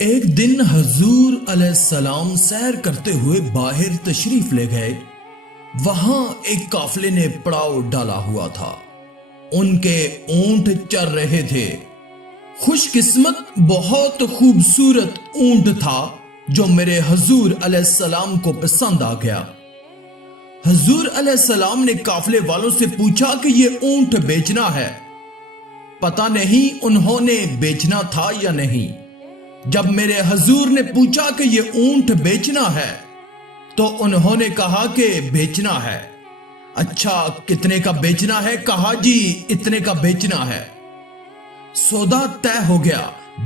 ایک دن حضور علیہ السلام سیر کرتے ہوئے باہر تشریف لے گئے۔ وہاں ایک قافلے نے پڑاؤ ڈالا ہوا تھا۔ ان کے اونٹ چر رہے تھے۔ خوش قسمت بہت خوبصورت اونٹ تھا جو میرے حضور علیہ السلام کو پسند آ گیا۔ حضور علیہ السلام نے قافلے والوں سے پوچھا کہ یہ اونٹ بیچنا ہے۔ پتہ نہیں انہوں نے بیچنا تھا یا نہیں۔ جب میرے حضور نے پوچھا کہ یہ اونٹ بیچنا ہے تو انہوں نے کہا کہ بیچنا ہے۔ اچھا کتنے کا بیچنا ہے؟ کہا جی اتنے کا بیچنا ہے۔ سودا طے ہو گیا،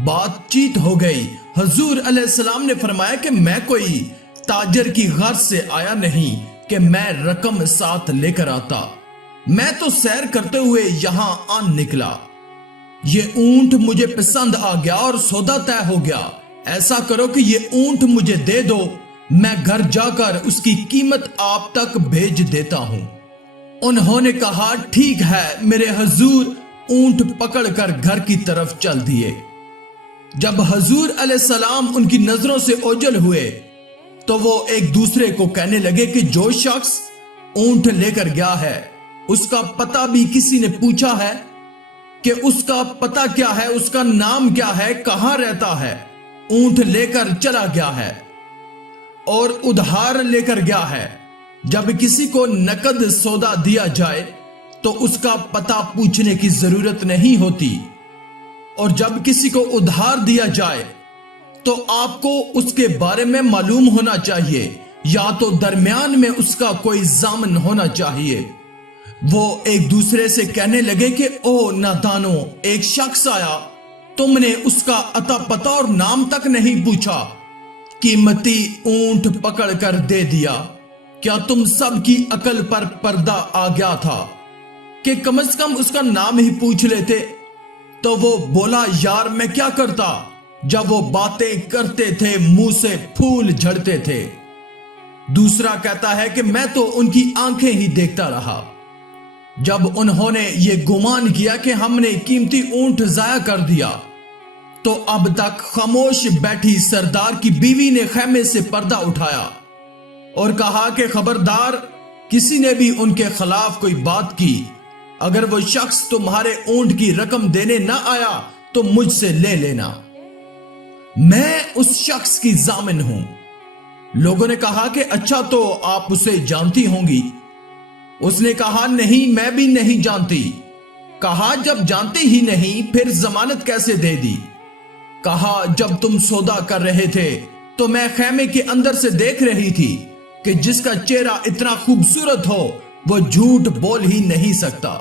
بات چیت ہو گئی۔ حضور علیہ السلام نے فرمایا کہ میں کوئی تاجر کی غرض سے آیا نہیں کہ میں رقم ساتھ لے کر آتا، میں تو سیر کرتے ہوئے یہاں آن نکلا۔ یہ اونٹ مجھے پسند آ گیا اور سودا طے ہو گیا۔ ایسا کرو کہ یہ اونٹ مجھے دے دو، میں گھر جا کر اس کی قیمت آپ تک بھیج دیتا ہوں۔ انہوں نے کہا ٹھیک ہے۔ میرے حضور اونٹ پکڑ کر گھر کی طرف چل دیے۔ جب حضور علیہ السلام ان کی نظروں سے اوجھل ہوئے تو وہ ایک دوسرے کو کہنے لگے کہ جو شخص اونٹ لے کر گیا ہے اس کا پتہ بھی کسی نے پوچھا ہے کہ اس کا پتہ کیا ہے، اس کا نام کیا ہے، کہاں رہتا ہے؟ اونٹ لے کر چلا گیا ہے اور ادھار لے کر گیا ہے۔ جب کسی کو نقد سودا دیا جائے تو اس کا پتہ پوچھنے کی ضرورت نہیں ہوتی، اور جب کسی کو ادھار دیا جائے تو آپ کو اس کے بارے میں معلوم ہونا چاہیے، یا تو درمیان میں اس کا کوئی ضامن ہونا چاہیے۔ وہ ایک دوسرے سے کہنے لگے کہ او نادانو، ایک شخص آیا، تم نے اس کا عطا پتہ اور نام تک نہیں پوچھا، قیمتی اونٹ پکڑ کر دے دیا۔ کیا تم سب کی عقل پر پردہ آ گیا تھا کہ کم از کم اس کا نام ہی پوچھ لیتے؟ تو وہ بولا یار میں کیا کرتا؟ جب وہ باتیں کرتے تھے منہ سے پھول جھڑتے تھے۔ دوسرا کہتا ہے کہ میں تو ان کی آنکھیں ہی دیکھتا رہا۔ جب انہوں نے یہ گمان کیا کہ ہم نے قیمتی اونٹ ضائع کر دیا تو اب تک خاموش بیٹھی سردار کی بیوی نے خیمے سے پردہ اٹھایا اور کہا کہ خبردار، کسی نے بھی ان کے خلاف کوئی بات کی، اگر وہ شخص تمہارے اونٹ کی رقم دینے نہ آیا تو مجھ سے لے لینا، میں اس شخص کی ضامن ہوں۔ لوگوں نے کہا کہ اچھا تو آپ اسے جانتی ہوں گی؟ اس نے کہا نہیں، میں بھی نہیں جانتی۔ کہا جب جانتے ہی نہیں پھر ضمانت کیسے دے دی؟ کہا جب تم سودا کر رہے تھے تو میں خیمے کے اندر سے دیکھ رہی تھی کہ جس کا چہرہ اتنا خوبصورت ہو وہ جھوٹ بول ہی نہیں سکتا،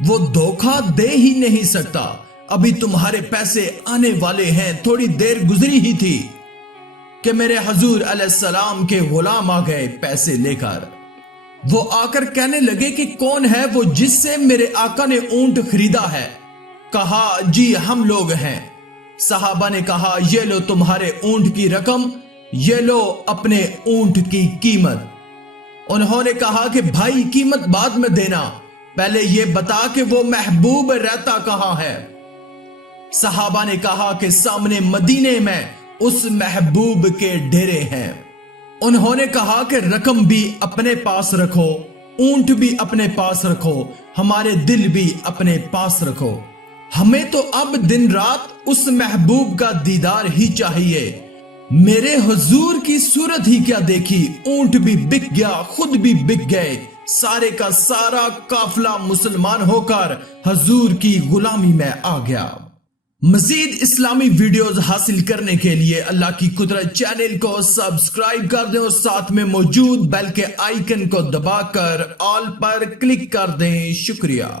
وہ دھوکہ دے ہی نہیں سکتا۔ ابھی تمہارے پیسے آنے والے ہیں، تھوڑی دیر گزری ہی تھی کہ میرے حضور علیہ السلام کے غلام آ گئے پیسے لے کر۔ وہ آ کر کہنے لگے کہ کون ہے وہ جس سے میرے آقا نے اونٹ خریدا ہے؟ کہا جی ہم لوگ ہیں۔ صحابہ نے کہا یہ لو تمہارے اونٹ کی رقم، یہ لو اپنے اونٹ کی قیمت۔ انہوں نے کہا کہ بھائی قیمت بعد میں دینا، پہلے یہ بتا کہ وہ محبوب رہتا کہاں ہے؟ صحابہ نے کہا کہ سامنے مدینے میں اس محبوب کے ڈیرے ہیں۔ انہوں نے کہا کہ رقم بھی اپنے پاس رکھو، اونٹ بھی اپنے پاس رکھو، ہمارے دل بھی اپنے پاس رکھو، ہمیں تو اب دن رات اس محبوب کا دیدار ہی چاہیے۔ میرے حضور کی صورت ہی کیا دیکھی، اونٹ بھی بک گیا، خود بھی بک گئے، سارے کا سارا قافلہ مسلمان ہو کر حضور کی غلامی میں آ گیا۔ مزید اسلامی ویڈیوز حاصل کرنے کے لیے اللہ کی قدرت چینل کو سبسکرائب کر دیں اور ساتھ میں موجود بیل کے آئیکن کو دبا کر آل پر کلک کر دیں۔ شکریہ۔